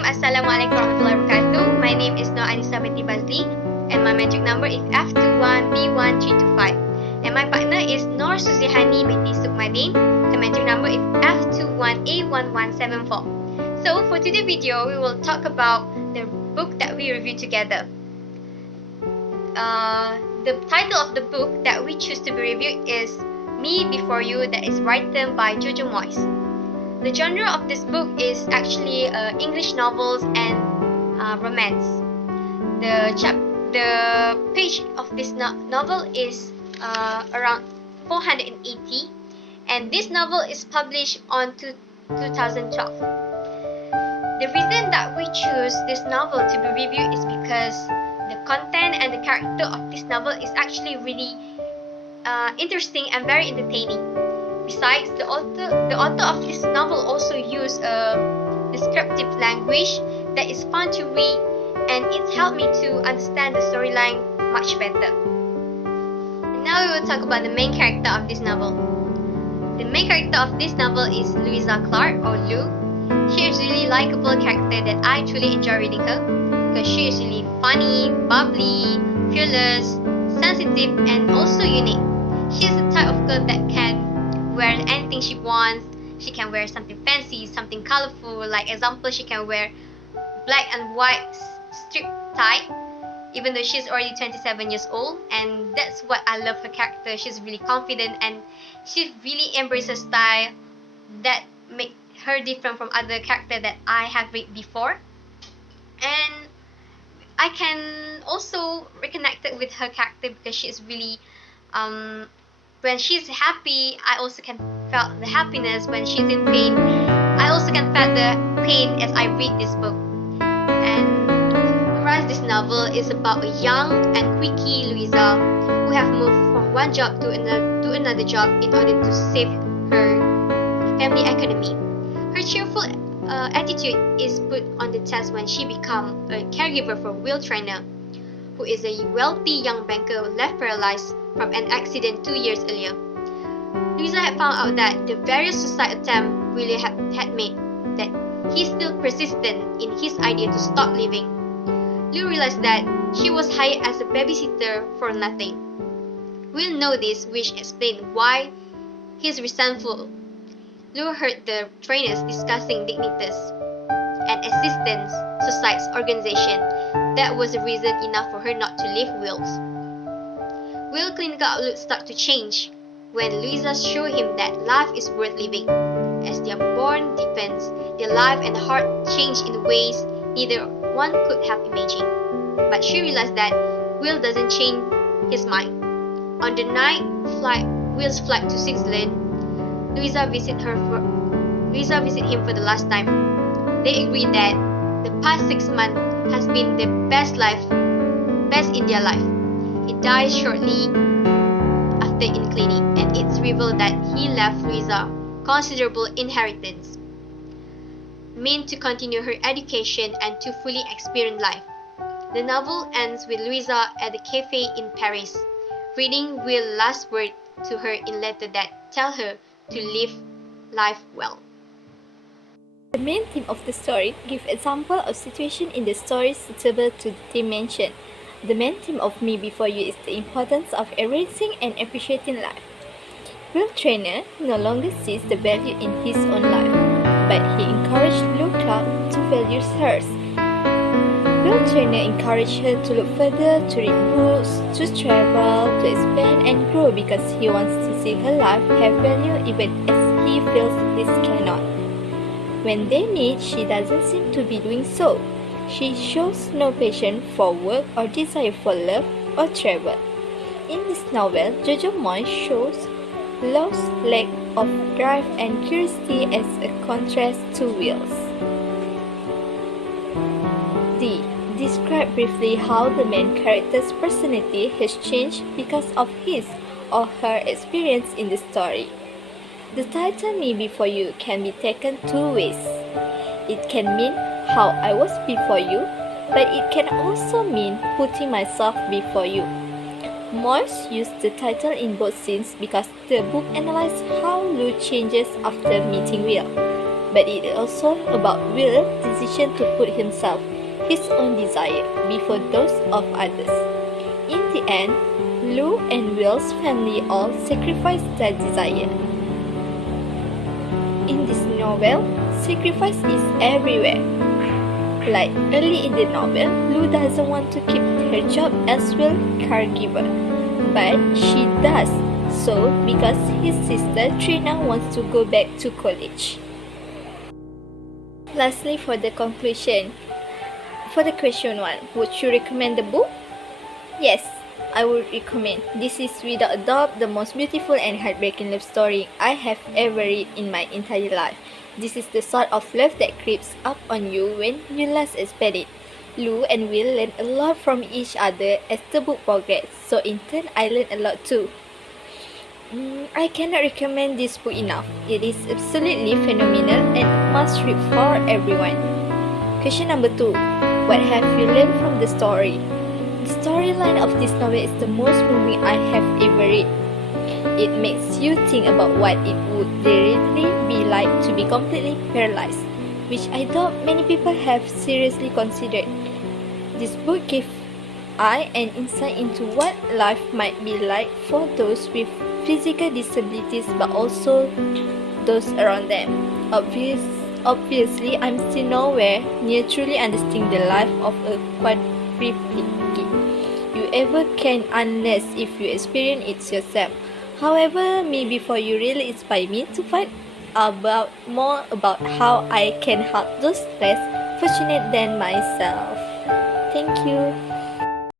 Bismillahirrahmanirrahim. Assalamualaikum warahmatullahi wabarakatuh. My name is Noor Anissa binti Bazli and my metric number is F21B1325. And my partner is Noor Suzihani binti Sukmadin. The metric number is F21A1174. So for today's video, we will talk about the book that we reviewed together. The title of the book that we choose to be reviewed is Me Before You, that is written by Jojo Moyes. The genre of this book is actually English novels and romance. The page of this novel is around 480, and this novel is published on 2012. The reason that we choose this novel to be reviewed is because the content and the character of this novel is actually really interesting and very entertaining. Besides, the author of this novel also used a descriptive language that is fun to read, and it helped me to understand the storyline much better. And now we will talk about the main character of this novel. The main character of this novel is Louisa Clark, or Lou. She is a really likable character that I truly enjoy reading her because she is really funny, bubbly, fearless, sensitive, and also unique. She is the type of girl that can wear anything she wants. She can wear something fancy, something colorful. Like example, she can wear black and white strip tie, even though she's already 27 years old. And that's what I love her character. She's really confident and she really embraces style that make her different from other characters that I have read before. And I can also reconnect with her character because she is really when she's happy, I also can feel the happiness. When she's in pain, I also can feel the pain as I read this book. And to summarize, this novel is about a young and quirky Louisa who have moved from one job to another job in order to save her family economy. Her cheerful attitude is put on the test when she becomes a caregiver for Will Trainer, who is a wealthy young banker left paralyzed from an accident 2 years earlier. Louisa had found out that the various suicide attempts Will had made, that he still persistent in his idea to stop living. Lou realized that she was hired as a babysitter for nothing. Will know this, which explained why he's resentful. Lou heard the trainers discussing Dignitas, an assistance suicide organization. That was a reason enough for her not to leave Will's. Will's clinical outlook started to change when Louisa showed him that life is worth living. As their bond deepens, their life and heart change in ways neither one could have imagined. But she realized that Will doesn't change his mind. On the night Will's flight to Switzerland, Louisa visit him for the last time. They agreed that the past 6 months has been the best in their life. He died shortly after in clinic, and it's revealed that he left Louisa considerable inheritance, meant to continue her education and to fully experience life. The novel ends with Louisa at the cafe in Paris, reading Will's last word to her in letter that tell her to live life well. The main theme of the story gives example of situation in the story suitable to the theme mentioned. The main theme of Me Before You is the importance of embracing and appreciating life. Will Trainer no longer sees the value in his own life, but he encouraged Lou Clark to value hers. Will Trainer encouraged her to look further, to read books, to travel, to expand and grow because he wants to see her life have value even as he feels his cannot. When they meet, she doesn't seem to be doing so. She shows no passion for work or desire for love or travel. In this novel, Jojo Moyes shows Lou's lack of drive and curiosity as a contrast to Will's. D. Describe briefly how the main character's personality has changed because of his or her experience in the story. The title Me Before You can be taken two ways. It can mean how I was before you, but it can also mean putting myself before you. Moyes used the title in both scenes because the book analyzes how Lou changes after meeting Will. but it is also about Will's decision to put himself, his own desire, before those of others. In the end, Lou and Will's family all sacrifice their desire. In this novel, sacrifice is everywhere. Like early in the novel, Lou doesn't want to keep her job as Will's caregiver, but she does so because his sister Trina wants to go back to college. Lastly, for the conclusion, for the question 1, would you recommend the book? Yes, I would recommend. This is without a doubt the most beautiful and heartbreaking love story I have ever read in my entire life. This is the sort of love that creeps up on you when you least expect it. Lou and Will learn a lot from each other as the book progresses, so in turn I learned a lot too. I cannot recommend this book enough. It is absolutely phenomenal and must read for everyone. Question number 2. What have you learned from the story? The storyline of this novel is the most moving I have ever read. It makes you think about what it would really be like to be completely paralyzed, which I doubt many people have seriously considered. This book gives an insight into what life might be like for those with physical disabilities but also those around them. Obviously, I'm still nowhere near truly understanding the life of a quadriplegic. You ever can unless if you experience it yourself. However, maybe for you really inspire me to find out more about how I can help those less fortunate than myself. Thank you.